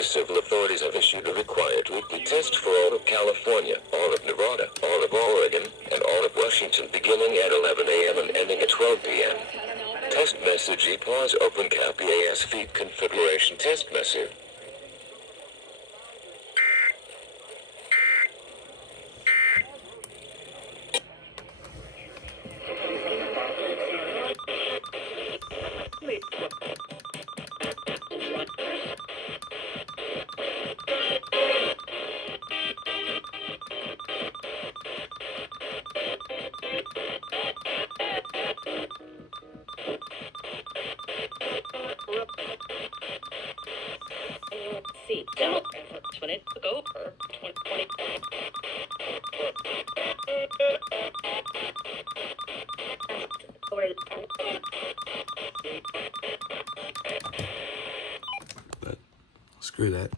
The civil authorities have issued a required weekly test for all of California, all of Nevada, all of Oregon, and all of Washington beginning at 11 a.m. and ending at 12 p.m. Test message EAPAWS open cap EAS feed configuration test message. See, demo 20 ago or 20. But screw that.